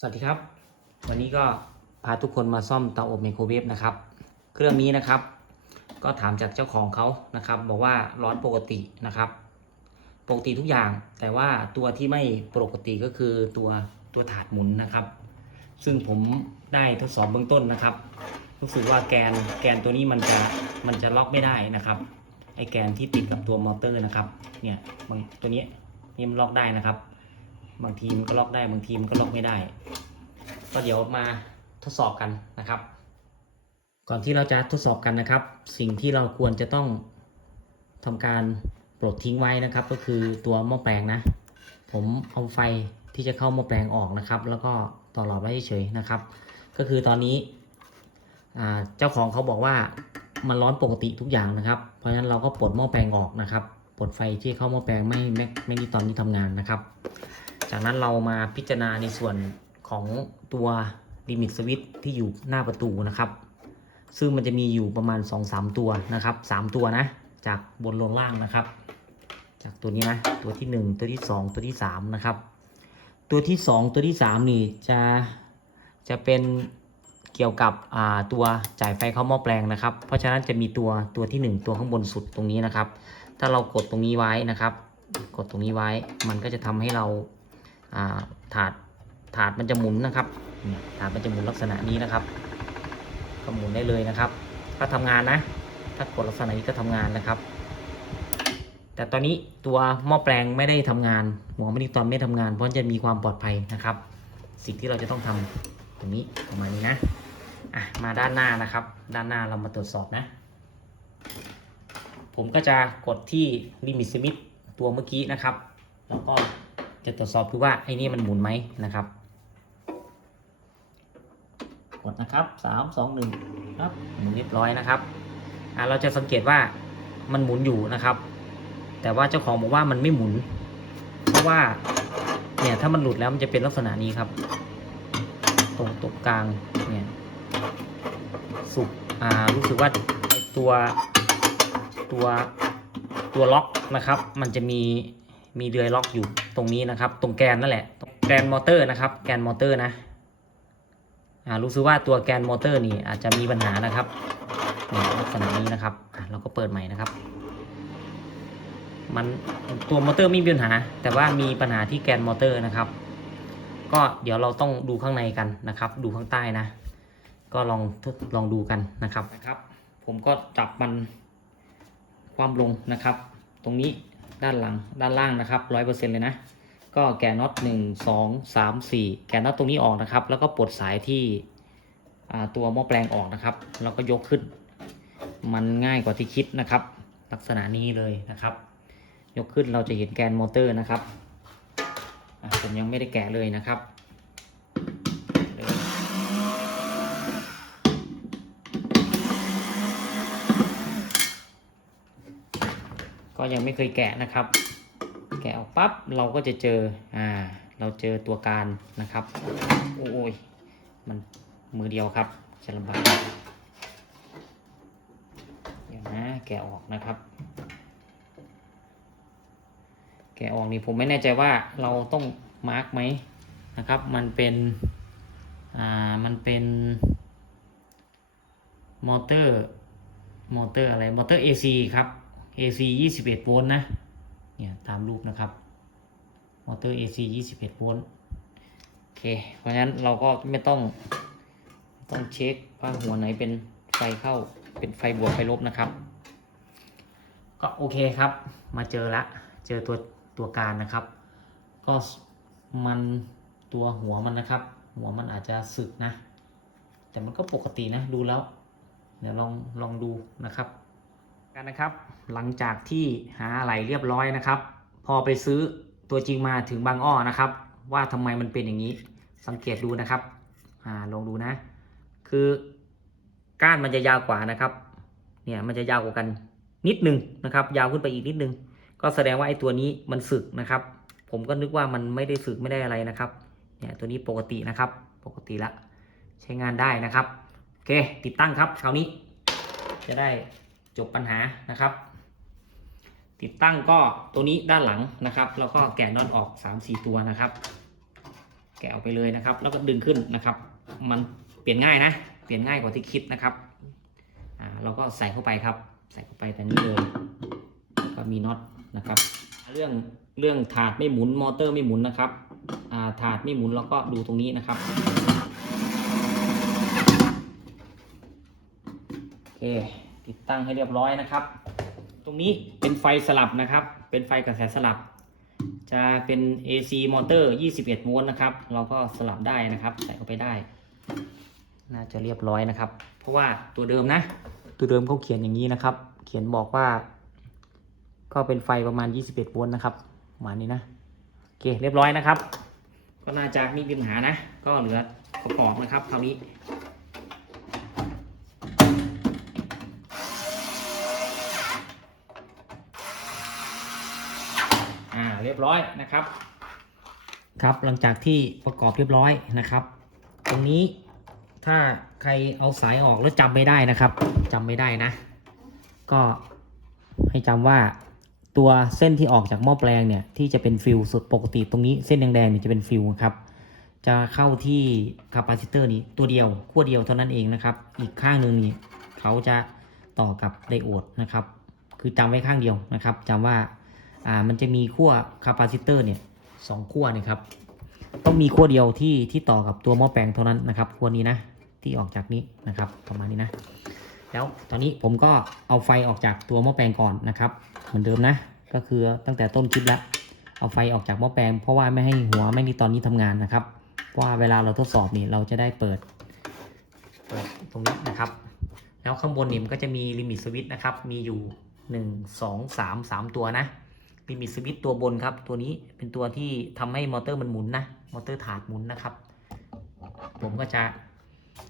สวัสดีครับ วันนี้ก็พาทุกคนมาซ่อมเตาอบไมโครเวฟนะครับ เครื่องนี้นะครับ ก็ถามจากเจ้าของเขานะครับ บอกว่าร้อนปกตินะครับ ปกติทุกอย่าง แต่ว่าตัวที่ไม่ปกติก็คือตัวตัวถาดหมุนนะครับ ซึ่งผมได้ทดสอบเบื้องต้นนะครับ รู้สึกว่าแกนแกนตัวนี้มันจะมันจะล็อกไม่ได้นะครับไอแกนที่ติดกับตัวมอเตอร์นะครับ เนี่ยตัวนี้นี่มันล็อกได้นะครับ บางทีมันก็ล็อกได้บางทีมันก็ล็อกไม่ได้ ก็เดี๋ยวมาทดสอบกันนะครับ ก่อนที่เราจะทดสอบกันนะครับ สิ่งที่เราควรจะต้องทำการปลดทิ้งไว้นะครับ ก็คือตัวหม้อแปลงนะ ผมเอาไฟที่จะเข้าหม้อแปลงออกนะครับ แล้วก็ต่อหลอดไว้เฉยๆนะครับ ก็คือตอนนี้เจ้าของเขาบอกว่ามันร้อนปกติทุกอย่างนะครับ เพราะฉะนั้นเราก็ปลดหม้อแปลงออกนะครับ ปลดไฟที่เข้าหม้อแปลงไม่ไม่ไม่มีตอนที่ทำงานนะครับ จากนั้นเรามาพิจารณาในส่วนของตัวลิมิตสวิตที่อยู่หน้าประตูนะครับ ซึ่งมันจะมีอยู่ประมาณ 2-3 ตัวนะครับ 3 ตัวนะ จากบนลงล่างนะครับ จากตัวนี้นะตัวที่ 1 ตัวที่ 2 ตัวที่ 3 นะครับ ตัวที่ 2 ตัวที่ 3 นี่จะจะเป็นเกี่ยวกับตัวจ่ายไฟเข้าหม้อแปลงนะครับ เพราะฉะนั้นจะมีตัวตัวที่ 1 ตัวข้างบนสุดตรงนี้นะครับ ถ้าเรากดตรงนี้ไว้นะครับ กดตรงนี้ไว้มันก็จะทำให้เรา ถาดถาดมันจะหมุนนะครับถาดมันจะหมุนลักษณะนี้นะครับก็หมุนได้เลยนะครับก็ทำงานนะ ถ้ากดลักษณะนี้ก็ทำงานนะครับ แต่ตอนนี้ตัวหม้อแปลงไม่ได้ทำงาน หัวมินิตอนไม่ทำงาน เพราะจะมีความปลอดภัยนะครับ สิ่งที่เราจะต้องทำตรงนี้ประมาณนี้นะอะมาด้านหน้านะครับ ด้านหน้าเรามาตรวจสอบนะ ผมก็จะกดที่ลิมิตสวิตตัวเมื่อกี้นะครับ แล้วก็ จะตรวจสอบดูว่าไอ้นี่มันหมุนไหมนะครับ กดนะครับสามสองหนึ่งครับหมุนเรียบร้อยนะครับอ่าเราจะสังเกตว่ามันหมุนอยู่นะครับ แต่ว่าเจ้าของบอกว่ามันไม่หมุน เพราะว่าเนี่ยถ้ามันหลุดแล้วมันจะเป็นลักษณะนี้ครับ ตรงตรงกลางเนี่ยสุกอ่ารู้สึกว่าตัวตัวตัวล็อกนะครับ มันจะมี มีเดือยล็อกอยู่ตรงนี้นะครับ ตรงแกนนั่นแหละ แกนมอเตอร์นะครับ แกนมอเตอร์นะอ่ารู้สึกว่าตัวแกนมอเตอร์นี่อาจจะมีปัญหานะครับลักษณะนี้นะครับเราก็เปิดใหม่นะครับ มันตัวมอเตอร์ไม่มีปัญหา แต่ว่ามีปัญหาที่แกนมอเตอร์นะครับ ก็เดี๋ยวเราต้องดูข้างในกันนะครับ ดูข้างใต้นะ ก็ลองทดลองดูกันนะครับนะครับ ผมก็จับมันความลงนะครับ ตรงนี้ ด้านหลังด้านล่างนะครับร้อยเปอร์เซ็นเลยนะ ก็แกนน็อตหนึ่งสองสามสี่แกนน็อตตรงนี้ออกนะครับ แล้วก็ปลดสายที่ตัวหม้อแปลงออกนะครับ แล้วก็ยกขึ้น มันง่ายกว่าที่คิดนะครับ ลักษณะนี้เลยนะครับ ยกขึ้นเราจะเห็นแกนมอเตอร์นะครับผมยังไม่ได้แกะเลยนะครับ ก็ยังไม่เคยแกะนะครับ แกะออกปั๊บเราก็จะเจออ่าเราเจอตัวการนะครับ โอ้ยมันมือเดียวครับจะลำบากเดี๋ยวนะแกะออกนะครับ แกะออกนี่ผมไม่แน่ใจว่าเราต้องมาร์กไหมนะครับ มันเป็นอ่ามันเป็นมอเตอร์มอเตอร์อะไรมอเตอร์ AC ครับ AC 21โวลต์นะ เนี่ยตามรูปนะครับ มอเตอร์ AC 21โวลต์ โอเค เพราะฉะนั้นเราก็ไม่ต้อง ต้องเช็คว่าหัวไหนเป็นไฟเข้า เป็นไฟบวกไฟลบนะครับ ก็โอเคครับ มาเจอละ เจอตัวตัวการนะครับ ก็มันตัวหัวมันนะครับ หัวมันอาจจะสึกนะ แต่มันก็ปกตินะ ดูแล้ว เดี๋ยวลองลองดูนะครับ กันนะครับ หลังจากที่หาอะไรเรียบร้อยนะครับ พอไปซื้อตัวจริงมาถึงบางอ้อนะครับ ว่าทำไมมันเป็นอย่างนี้ สังเกตดูนะครับอ่าลองดูนะ คือก้านมันจะยาวกว่านะครับ เนี่ยมันจะยาวกว่ากันนิดนึงนะครับ ยาวขึ้นไปอีกนิดนึง ก็แสดงว่าไอ้ตัวนี้มันสึกนะครับ ผมก็นึกว่ามันไม่ได้สึกไม่ได้อะไรนะครับ เนี่ยตัวนี้ปกตินะครับ ปกติละ ใช้งานได้นะครับ โอเค ติดตั้งครับคราวนี้จะได้ จบปัญหานะครับ ติดตั้งก็ตัวนี้ด้านหลังนะครับแล้วก็แกะน็อตออก 3-4 ตัวนะครับ แกะออกไปเลยนะครับ แล้วก็ดึงขึ้นนะครับ มันเปลี่ยนง่ายนะ เปลี่ยนง่ายกว่าที่คิดนะครับอ่าเราก็ใส่เข้าไปครับ ใส่เข้าไปแต่นี้เลยก็มีน็อตนะครับ เรื่องเรื่องถาดไม่หมุนมอเตอร์ไม่หมุนนะครับอ่าถาดไม่หมุนเราก็ดูตรงนี้นะครับโอเค ติดตั้งให้เรียบร้อยนะครับ ตรงนี้เป็นไฟสลับนะครับ เป็นไฟกระแสสลับ จะเป็น AC มอเตอร์ 21โวลต์นะครับ เราก็สลับได้นะครับ ใส่เข้าไปได้ น่าจะเรียบร้อยนะครับ เพราะว่าตัวเดิมนะ ตัวเดิมเขาเขียนอย่างนี้นะครับ เขียนบอกว่า ก็เป็นไฟประมาณ 21โวลต์นะครับประมาณนี้นะ โอเค เรียบร้อยนะครับ ก็น่าจะไม่มีปัญหานะ ก็เหลือประกอบนะครับคราวนี้ อ่า เรี ยบร้อยนะครับ ครับหลังจากที่ประกอบเรียบร้อยนะครับ ตรงนี้ถ้าใครเอาสายออกแล้วจำไม่ได้นะครับจำไม่ได้นะ ก็ให้จำว่าตัวเส้นที่ออกจากหม้อแปลงเนี่ยที่จะเป็นฟิวสุดปกติตรงนี้เส้นแดงๆเนี่ยจะเป็นฟิวครับจะเข้าที่คาปาซิเตอร์นี้ตัวเดียวขั้วเดียวเท่านั้นเองนะครับ อีกข้างหนึ่งนี่เขาจะต่อกับไดโอดนะครับ คือจำไว้ข้างเดียวนะครับจำว่า อ่ามันจะมีขั้วคาปาซิเตอร์เนี่ยสองขั้วเนี่ยครับต้องมีขั้วเดียวที่ที่ต่อกับตัวหม้อแปลงเท่านั้นนะครับขั้วนี้นะที่ออกจากนี้นะครับประมาณนี้นะ แล้วตอนนี้ผมก็เอาไฟออกจากตัวหม้อแปลงก่อนนะครับ เหมือนเดิมนะ ก็คือตั้งแต่ต้นคลิปแล้วเอาไฟออกจากหม้อแปลง เพราะว่าไม่ให้หัวไม่มีตอนนี้ทำงานนะครับเพราะว่าเวลาเราทดสอบนี่เราจะได้เปิดเปิดตรงนี้นะครับ แล้วข้างบนนี่มันก็จะมีลิมิตสวิตช์นะครับ มีอยู่ 1 2 3 3 ตัวนะ ลิมิตสวิตตัวบนครับ ตัวนี้เป็นตัวที่ทำให้มอเตอร์มันหมุนนะ มอเตอร์ถาดหมุนนะครับ ผมก็จะ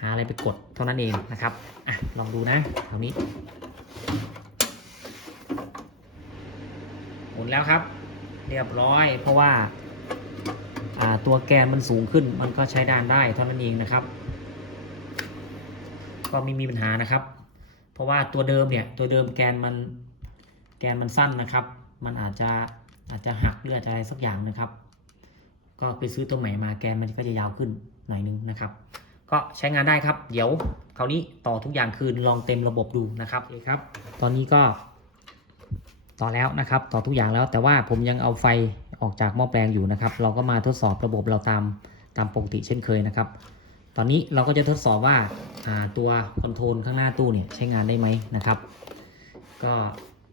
หาอะไรไปกดเท่านั้นเองนะครับอะลองดูนะแถวนี้ หมุนแล้วครับ เรียบร้อย เพราะว่าอ่าตัวแกนมันสูงขึ้น มันก็ใช้ด้านได้เท่านั้นเองนะครับ ก็ไม่มีปัญหานะครับ เพราะว่าตัวเดิมเนี่ย ตัวเดิมแกนมันแกนมันสั้นนะครับ มันอาจจะอาจจะหักหรืออาจจะอะไรสักอย่างนะครับ ก็ไปซื้อตัวใหม่มาแกนมันก็จะยาวขึ้นหน่อยนึงนะครับ ก็ใช้งานได้ครับ เดี๋ยวคราวนี้ต่อทุกอย่างคืนลองเต็มระบบดูนะครับโอเคครับ ตอนนี้ก็ต่อแล้วนะครับ ต่อทุกอย่างแล้วแต่ว่าผมยังเอาไฟออกจากหม้อแปลงอยู่นะครับ เราก็มาทดสอบระบบเราตามตามปกติเช่นเคยนะครับ ตอนนี้เราก็จะทดสอบว่าอ่าตัวคอนโทรลข้างหน้าตู้เนี่ยใช้งานได้ไหมนะครับ ก็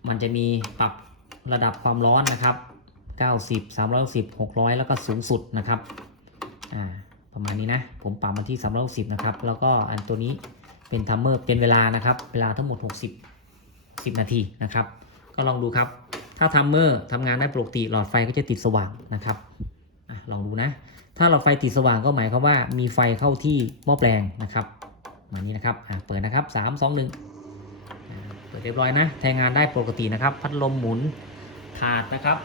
มันจะมีปรับ ระดับความร้อนนะครับ 90 310 600 แล้วก็สูงสุดนะครับอ่าประมาณนี้นะ ผมปรับมาที่360นะครับ แล้วก็อันตัวนี้เป็นทัมเมอร์เป็นเวลานะครับ เวลาทั้งหมด 60 10 นาทีนะครับ ก็ลองดูครับ ถ้าทัมเมอร์ทำงานได้ปกติหลอดไฟก็จะติดสว่างนะครับอลองดูนะ ถ้าหลอดไฟติดสว่างก็หมายความว่ามีไฟเข้าที่หม้อแปลงนะครับมานี้นะครับอะเปิดนะครับ 3 2 1อ่าเปิดเรียบร้อยนะ ใช้งานได้ปกตินะครับ พัดลมหมุน ถาดนะครับ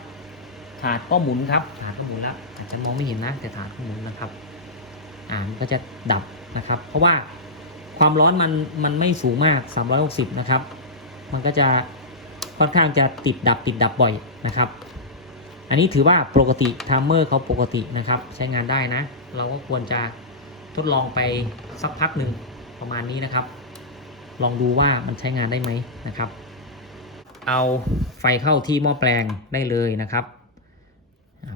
ถาดก็หมุนครับ ถาดก็หมุนแล้วอาจจะมองไม่เห็นนะแต่ถาดก็หมุนนะครับ อ่ามันก็จะดับนะครับ เพราะว่าความร้อนมันมันไม่สูงมาก 360 นะครับ มันก็จะค่อนข้างจะติดดับติดดับบ่อยนะครับ อันนี้ถือว่าปกติทัมเมอร์เขาปกตินะครับ ใช้งานได้นะ เราก็ควรจะทดลองไปสักพักหนึ่งประมาณนี้นะครับ ลองดูว่ามันใช้งานได้ไหมนะครับ เอาไฟเข้าที่หม้อแปลงได้เลยนะครับ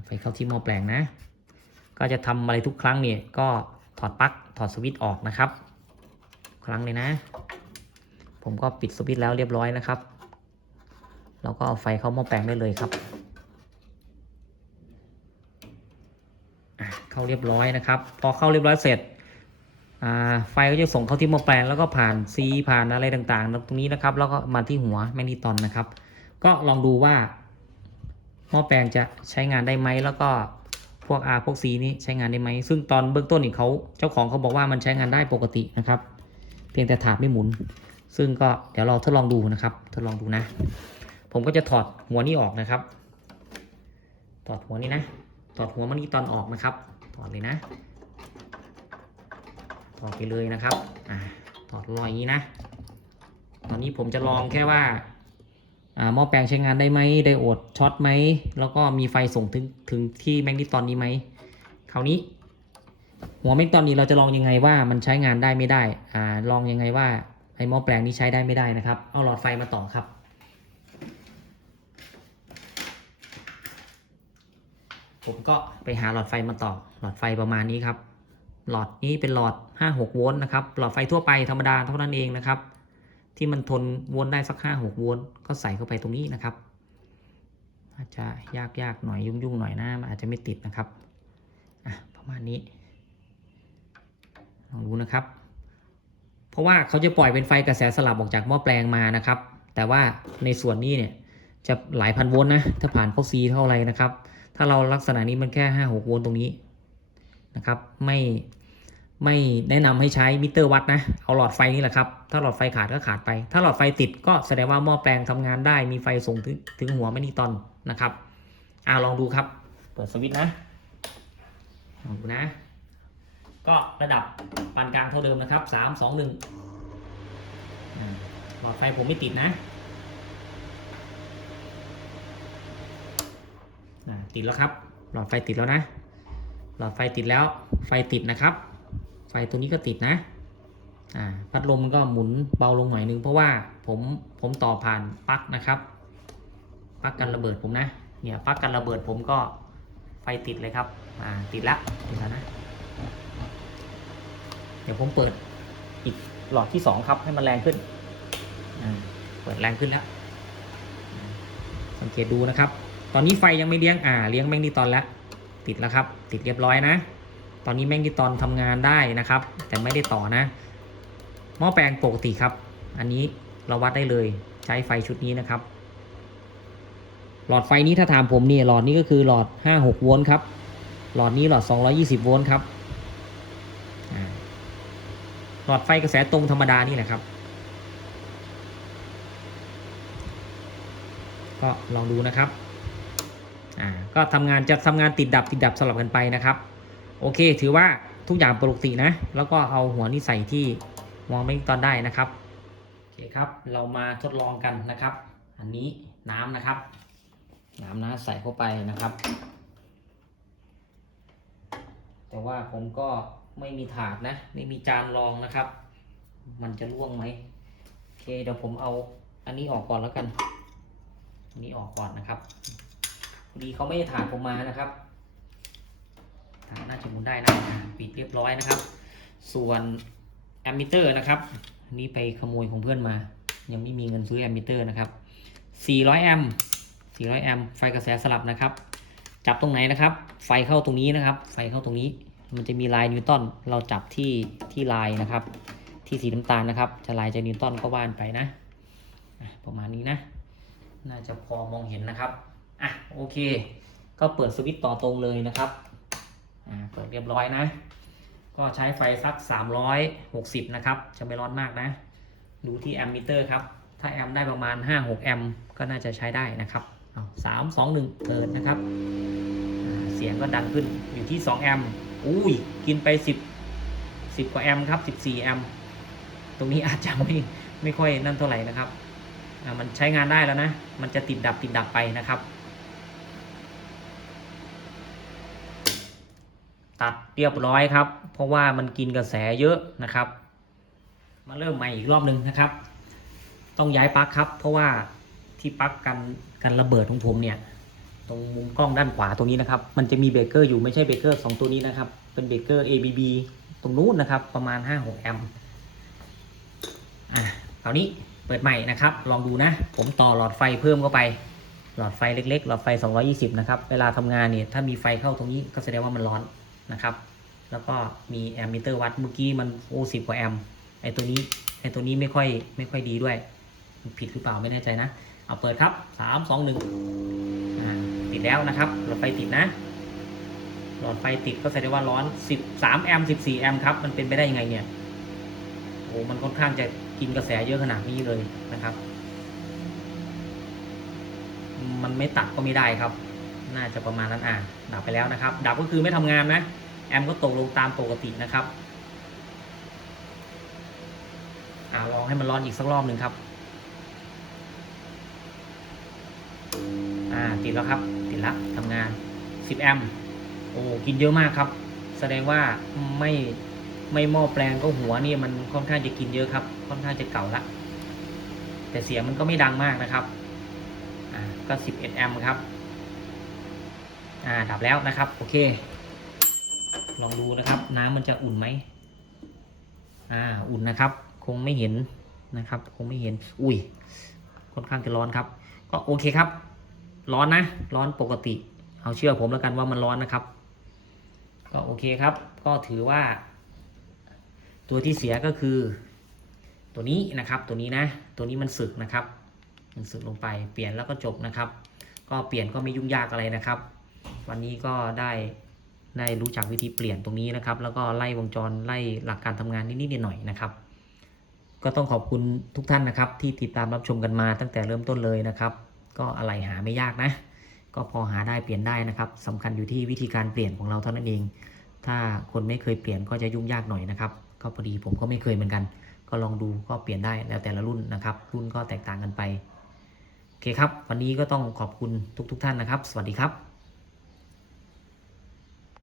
ไฟเข้าที่หม้อแปลงนะ ก็จะทำอะไรทุกครั้งเนี่ยก็ถอดปลั๊กถอดสวิตช์ออกนะครับ ครั้งเลยนะ ผมก็ปิดสวิตช์แล้วเรียบร้อยนะครับเราก็เอาไฟเข้าหม้อแปลงได้เลยครับเข้าเรียบร้อยนะครับ พอเข้าเรียบร้อยเสร็จ ไฟก็จะส่งเข้าที่หม้อแปลงแล้วก็ผ่านซีผ่านอะไรต่างๆ ตรงนี้นะครับ แล้วก็มาที่หัวแมกนีตอนนะครับ ก็ลองดูว่าหม้อแปลงจะใช้งานได้ไหมแล้วก็พวก R พวก C นี้ใช้งานได้ไหม ซึ่งตอนเบื้องต้นนี่เขาเจ้าของเขาบอกว่ามันใช้งานได้ปกตินะครับ เพียงแต่ถาดไม่หมุน ซึ่งก็เดี๋ยวเราทดลองดูนะครับ ทดลองดูนะ ผมก็จะถอดหัวนี้ออกนะครับ ถอดหัวนี้นะ ถอดหัวมันนี้ตอนออกนะครับ ถอดเลยนะ ถอดไปเลยนะครับอ่าถอดรอยอย่างนี้นะ ตอนนี้ผมจะลองแค่ว่าอ่าหม้อแปลงใช้งานได้ไหมไดโอดช็อตไหม แล้วก็มีไฟส่งถึงถึงที่แมกนิตอนนี้ไหมคราวนี้ หัวเมกตอนนี้เราจะลองยังไงว่ามันใช้งานได้ไม่ได้อ่าลองยังไงว่าไอ้หม้อแปลงนี้ใช้ได้ไม่ได้นะครับ เอาหลอดไฟมาต่อครับ ผมก็ไปหาหลอดไฟมาต่อ หลอดไฟประมาณนี้ครับ หลอดนี้เป็นหลอด 5-6 โวลต์นะครับ หลอดไฟทั่วไปธรรมดาเท่านั้นเองนะครับ ที่มันทนโวลต์ได้สัก 5-6 โวลต์ก็ใส่เข้าไปตรงนี้นะครับ อาจจะยากยากๆหน่อยยุ่งๆหน่อยนะมันอาจจะไม่ติดนะครับอะประมาณนี้ลองดูนะครับ เพราะว่าเขาจะปล่อยเป็นไฟกระแสสลับออกจากหม้อแปลงมานะครับ แต่ว่าในส่วนนี้เนี่ยจะหลายพันโวลต์นะถ้าผ่านเข้าซีเท่าไรนะครับ ถ้าเราลักษณะนี้มันแค่ห้าหกโวลต์ตรงนี้ นะครับไม่ไม่แนะนำให้ใช้มิเตอร์วัดนะเอาหลอดไฟนี่แหละครับถ้าหลอดไฟขาดก็ขาดไป ถ้าหลอดไฟติดก็แสดงว่าหม้อแปลงทำงานได้มีไฟส่งถึงถึงหัวไม่นิตอนนะครับอ่าลองดูครับ เปิดสวิตช์นะลองดูนะ ก็ระดับปานกลางเท่าเดิมนะครับสามสองหนึ่งหลอดไฟผมไม่ติดนะติดแล้วครับ หลอดไฟติดแล้วนะ หลอดไฟติดแล้วไฟติดนะครับ ไฟตัวนี้ก็ติดนะอ่าพัดลมก็หมุนเบาลงหน่อยนึงเพราะว่าผมผมต่อผ่านปลั๊กนะครับปลั๊กกันระเบิดผมนะเนี่ยปลั๊กกันระเบิดผมก็ไฟติดเลยครับอ่าติดแล้วติดแล้วนะ เดี๋ยวผมเปิดอีกหลอดที่สองครับให้มันแรงขึ้นอ่าเปิดแรงขึ้นแล้วสังเกตดูนะครับ ตอนนี้ไฟยังไม่เลี้ยงอ่าเลี้ยงแมงนีตอนแล้ว ติดแล้วครับ ติดเรียบร้อยนะ ตอนนี้แมงนีตอนทำงานได้นะครับ แต่ไม่ได้ต่อนะ หม้อแปลงปกติครับ อันนี้เราวัดได้เลยใช้ไฟชุดนี้นะครับ หลอดไฟนี้ถ้าถามผมเนี่ยหลอดนี้ก็คือหลอด 5-6 โวลต์ครับ หลอดนี้หลอด 220 โวลต์ครับหลอดไฟกระแสตรงธรรมดานี่แหละครับ ก็ลองดูนะครับ อ่าก็ทำงานจะทำงานติดดับติดดับสลับกันไปนะครับ โอเค ถือว่าทุกอย่างปกตินะ แล้วก็เอาหัวนี่ใส่ที่มองไม่ตอนได้นะครับโอเคครับเรามาทดลองกันนะครับ อันนี้น้ำนะครับ น้ำนะใส่เข้าไปนะครับ แต่ว่าผมก็ไม่มีถาดนะ ไม่มีจานรองนะครับ มันจะร่วงไหมโอเคเดี๋ยวผมเอาอันนี้ออกก่อนแล้วกัน อันนี้ออกก่อนนะครับ ดีเขาไม่ได้ถาดผมมานะครับถาดน่าจะหมุนได้นะปิดเรียบร้อยนะครับ ส่วนแอมมิเตอร์นะครับนนี้ไปขโมยของเพื่อนมา ยังไม่มีเงินซื้อแอมมิเตอร์นะครับ 400 แอมป์400 แอมป์ไฟกระแสสลับนะครับ จับตรงไหนนะครับ ไฟเข้าตรงนี้นะครับ ไฟเข้าตรงนี้ มันจะมีลายนิวตันเราจับที่ที่ลายนะครับ ที่สีน้ำตาลนะครับ จะลายจะนิวตันก็ว่านไปนะ ประมาณนี้นะ น่าจะพอมองเห็นนะครับ อะโอเค ก็เปิดสวิตช์ต่อตรงเลยนะครับอ่าเปิดเรียบร้อยนะ ก็ใช้ไฟสัก 360 นะครับ จะไม่ร้อนมากนะ ดูที่แอมมิเตอร์ครับ ถ้าแอมได้ประมาณ 5-6 แอมป์ก็น่าจะใช้ได้นะครับเอาสามสองหนึ่งเปิดนะครับ เสียงก็ดังขึ้นอยู่ที่ 2 แอมป์อุ้ยกินไป 10 10 กว่าแอมป์ครับ 14 แอมป์ตรงนี้อาจจะไม่ไม่ค่อยนั่นเท่าไหร่นะครับ มันใช้งานได้แล้วนะ มันจะติดดับติดดับไปนะครับ ตัดเรียบร้อยครับ เพราะว่ามันกินกระแสเยอะนะครับ มาเริ่มใหม่อีกรอบหนึ่งนะครับ ต้องย้ายปลั๊กครับ เพราะว่าที่ปลั๊กกันกันระเบิดของผมเนี่ย ตรงมุมกล้องด้านขวาตรงนี้นะครับ มันจะมีเบรกเกอร์อยู่ไม่ใช่เบรกเกอร์สองตัวนี้นะครับ เป็นเบรกเกอร์ ABB ตรงนู้นนะครับ ประมาณ 5-6 แอมป์อะคราวนี้เปิดใหม่นะครับ ลองดูนะ ผมต่อหลอดไฟเพิ่มเข้าไป หลอดไฟเล็กๆ หลอดไฟ 220 นะครับ เวลาทำงานเนี่ย ถ้ามีไฟเข้าตรงนี้ก็แสดงว่ามันร้อน นะครับ แล้วก็มีแอมมิเตอร์วัดเมื่อกี้มันโอ้สิบกว่าแอมไอตัวนี้ไอตัวนี้ไม่ค่อยไม่ค่อยดีด้วยผิดหรือเปล่าไม่แน่ใจนะ เอาเปิดครับสามสองหนึ่งติดแล้วนะครับหลอดไฟติดนะ หลอดไฟติดก็แสดงว่าร้อนสิบสามแอมสิบสี่แอมครับมันเป็นไปได้ยังไงเนี่ยโอ้มันค่อนข้างจะกินกระแสเยอะขนาดนี้เลยนะครับ มันไม่ตัดก็ไม่ได้ครับ น่าจะประมาณนั้นอะ ดับไปแล้วนะครับ ดับก็คือไม่ทำงานนะ แอมก็ตกลงตามปกตินะครับอ่าลองให้มันร้อนอีกสักรอบหนึ่งครับ อ่าติดแล้วครับ ติดละทำงาน 10 แอมโอ้กินเยอะมากครับ แสดงว่าไม่ไม่หม้อแปลงก็หัวนี่มันค่อนข้างจะกินเยอะครับ ค่อนข้างจะเก่าละแต่เสียงมันก็ไม่ดังมากนะครับ อ่าก็ 11 แอมครับ อ่าดับแล้วนะครับ โอเค ลองดูนะครับ น้ำมันจะอุ่นไหมอ่า อุ่นนะครับ คงไม่เห็นนะครับ คงไม่เห็น อุ้ย ค่อนข้างจะร้อนครับ ก็โอเคครับ ร้อนนะ ร้อนปกติ เอาเชื่อผมแล้วกันว่ามันร้อนนะครับ ก็โอเคครับ ก็ถือว่า ตัวที่เสียก็คือ ตัวนี้นะครับ ตัวนี้นะ ตัวนี้มันสึกนะครับ มันสึกลงไป เปลี่ยนแล้วก็จบนะครับ ก็เปลี่ยนก็ไม่ยุ่งยากอะไรนะครับ วันนี้ก็ได้ได้รู้จักวิธีเปลี่ยนตรงนี้นะครับ แล้วก็ไล่วงจรไล่หลักการทำงานนิดๆหน่อยๆนะครับ ก็ต้องขอบคุณทุกท่านนะครับ ที่ติดตามรับชมกันมาตั้งแต่เริ่มต้นเลยนะครับ ก็อะไรหาไม่ยากนะ ก็พอหาได้เปลี่ยนได้นะครับสำคัญอยู่ที่วิธีการเปลี่ยนของเราเท่านั้นเอง ถ้าคนไม่เคยเปลี่ยนก็จะยุ่งยากหน่อยนะครับก็พอดีผมก็ไม่เคยเหมือนกัน ก็ลองดูก็เปลี่ยนได้แล้วแต่ละรุ่นนะครับ รุ่นก็แตกต่างกันไปโอเคครับ วันนี้ก็ต้องขอบคุณทุก ๆทท่านนะครับ สวัสดีครับ